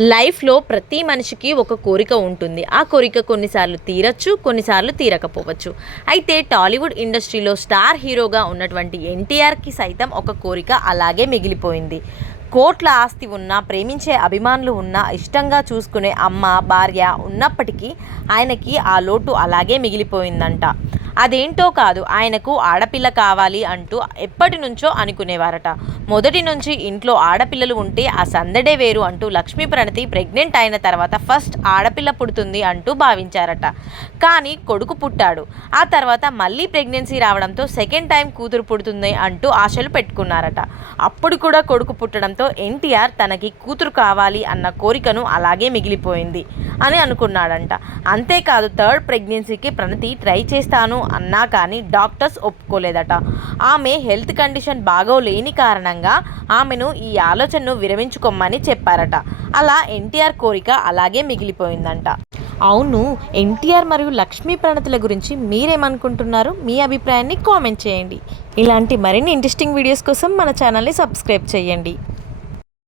లైఫ్లో ప్రతి మనిషికి ఒక కోరిక ఉంటుంది. ఆ కోరిక కొన్నిసార్లు తీరచ్చు కొన్నిసార్లు తీరకపోవచ్చు. అయితే టాలీవుడ్ ఇండస్ట్రీలో స్టార్ హీరోగా ఉన్నటువంటి ఎన్టీఆర్కి సైతం ఒక కోరిక అలాగే మిగిలిపోయింది. కోట్ల ఆస్తి ఉన్నా ప్రేమించే అభిమానులు ఉన్నా ఇష్టంగా చూసుకునే అమ్మ భార్య ఉన్నప్పటికీ ఆయనకి ఆ లోటు అలాగే మిగిలిపోయిందంట. అదేంటో కాదు ఆయనకు ఆడపిల్ల కావాలి అంటూ ఎప్పటి నుంచో అనుకునేవారట. మొదటి నుంచి ఇంట్లో ఆడపిల్లలు ఉంటే ఆ సందడే వేరు అంటూ లక్ష్మీ ప్రణతి ప్రెగ్నెంట్ అయిన తర్వాత ఫస్ట్ ఆడపిల్ల పుడుతుంది అంటూ భావించారట. కానీ కొడుకు పుట్టాడు. ఆ తర్వాత మళ్ళీ ప్రెగ్నెన్సీ రావడంతో సెకండ్ టైం కూతురు పుడుతుంది అంటూ ఆశలు పెట్టుకున్నారట. అప్పుడు కూడా కొడుకు పుట్టడంతో ఎన్టీఆర్ తనకి కూతురు కావాలి అన్న కోరికను అలాగే మిగిలిపోయింది అని అనుకున్నాడంట. అంతేకాదు థర్డ్ ప్రెగ్నెన్సీకి ప్రణతి ట్రై చేస్తాను అన్నా కానీ డాక్టర్స్ ఒప్పుకోలేదట. ఆమె హెల్త్ కండిషన్ బాగోలేని కారణంగా ఆమెను ఈ ఆలోచనను విరమించుకోమని చెప్పారట. అలా ఎన్టీఆర్ కోరిక అలాగే మిగిలిపోయిందంట. అవును ఎన్టీఆర్ మరియు లక్ష్మీ ప్రణతుల గురించి మీరేమనుకుంటున్నారు? మీ అభిప్రాయాన్ని కామెంట్ చేయండి. ఇలాంటి మరిన్ని ఇంట్రెస్టింగ్ వీడియోస్ కోసం మన ఛానల్ని సబ్స్క్రైబ్ చేయండి.